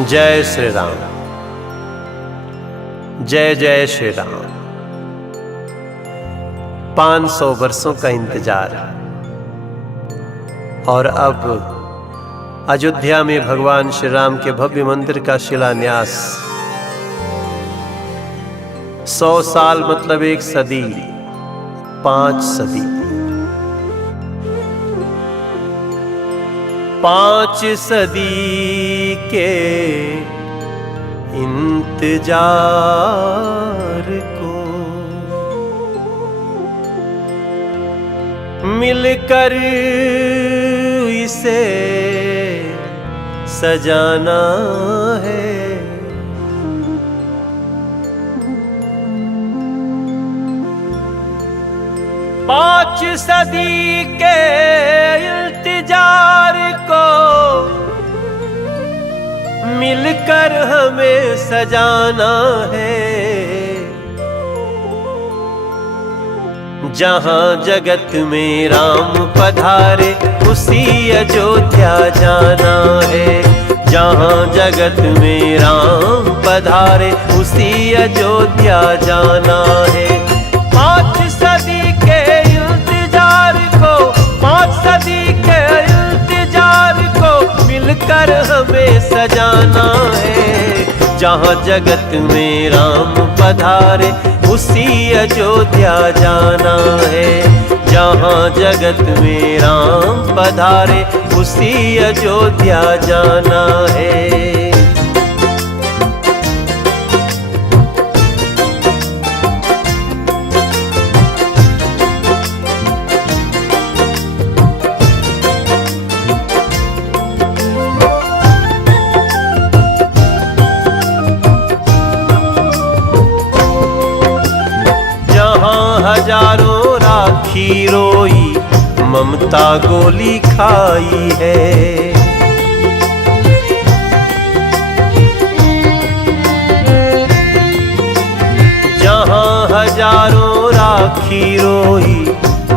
जय श्री राम। जय जय श्री राम। 500 वर्षों का इंतजार और अब अयोध्या में भगवान श्री राम के भव्य मंदिर का शिलान्यास। 100 साल मतलब 1 सदी, 5 सदी। 5 सदी के इंतजार को मिलकर इसे सजाना है। 5 सदी के इंतजार को मिलकर हमें सजाना है। जहां जगत में राम पधारे उसी अयोध्या जाना है। जहां जगत में राम पधारे उसी अयोध्या जाना है। 5 सदी के इंतजार को, 5 सदी के इंतजार को मिलकर हमें सजाना है। जहां जगत में राम पधारे उसी अयोध्या जाना है। जहां जगत में राम पधारे उसी अयोध्या जाना है। हजारों राखी रोई ममता गोली खाई है। जहां हजारों राखी रोई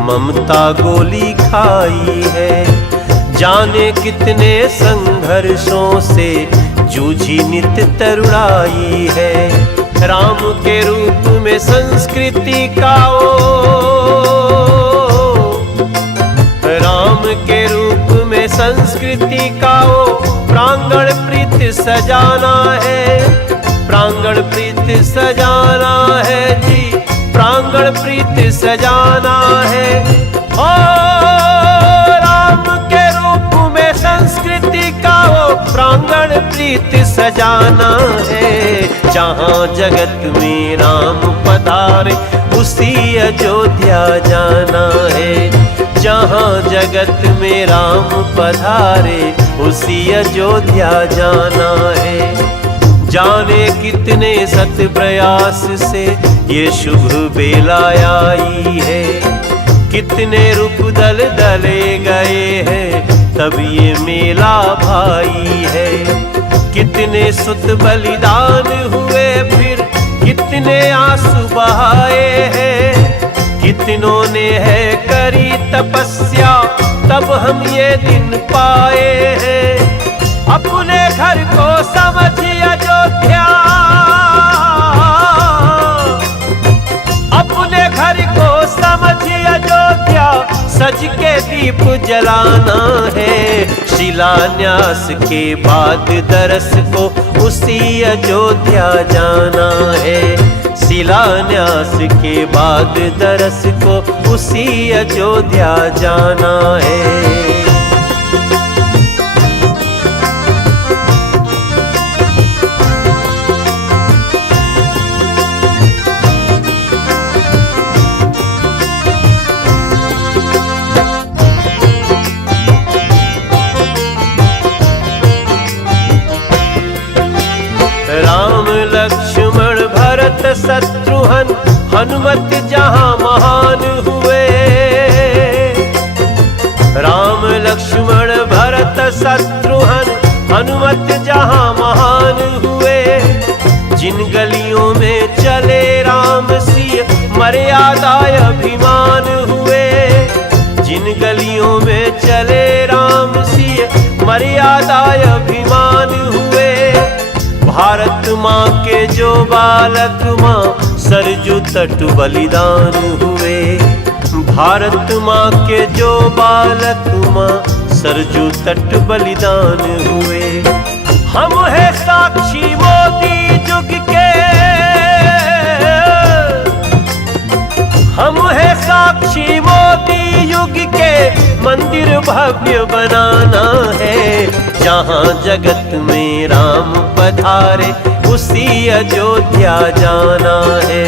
ममता गोली खाई है। जाने कितने संघर्षों से जूझी नित्य तरुणाई है। राम के रूप में संस्कृति का राम के रूप में संस्कृति का प्रांगण प्रीत सजाना है। प्रांगण प्रीत सजाना है जी, प्रांगण प्रीत सजाना है। ओ राम के रूप में संस्कृति का प्रांगण प्रीत सजाना है। जहां जगत में राम पधारे उसी अयोध्या जाना है। जहां जगत में राम पधारे उसी अयोध्या जाना है। जाने कितने सत प्रयास से ये शुभ बेला आई है। कितने रूप दल दले गए हैं तब ये मेला भाई है। कितने सुत बलिदान हुए फिर कितने आंसू बहाए हैं। कितनों ने है करी तपस्या तब हम ये दिन पाए हैं। अपने घर को समझिए अयोध्या, अपने घर को समझिए अयोध्या। सज के दीप जलाना है। शिलान्यास के बाद दरस को उसी अयोध्या जाना है। शिलान्यास के बाद दरस को उसी अयोध्या जाना है। राम लक्ष्मण भरत शत्रुघ्न हनुमत जहां महान हुए। राम लक्ष्मण भरत शत्रुघ्न हनुमत जहां महान हुए। जिन गलियों में चले राम सिंह मर्यादा अभिमान हुए। जिन गलियों में चले राम सिंह मर्यादा अभिमान हुए। भारत माँ के जो बालक माँ सरजू तट बलिदान हुए। भारत माँ के जो बालक माँ सरजू तट बलिदान हुए। हम है साक्षी मोदी युग के, हम है साक्षी मोदी युग के, मंदिर भव्य बनाना है। जहाँ जगत में राम पधारे उसी अयोध्या जाना है।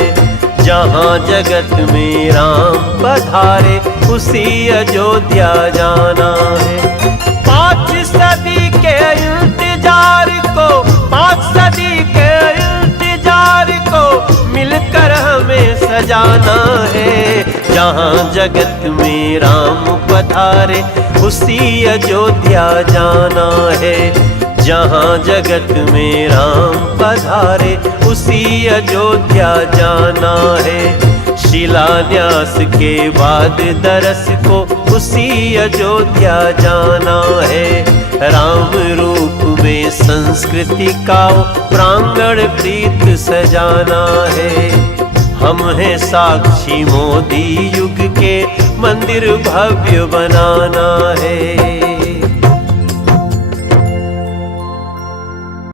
जहाँ जगत में राम पधारे उसी अयोध्या जाना है। 5 सदी के इंतजार को, 5 सदी के इंतजार को मिलकर हमें सजाना है। जहाँ जगत में राम पधारे उसी अयोध्या जाना है। जहाँ जगत में राम पधारे उसी अयोध्या जाना है। शिलान्यास के बाद दरस को उसी अयोध्या जाना है। राम रूप में संस्कृति का प्रांगण प्रीत सजाना है। हम हैं साक्षी मोदी युग के, मंदिर भव्य बनाना है।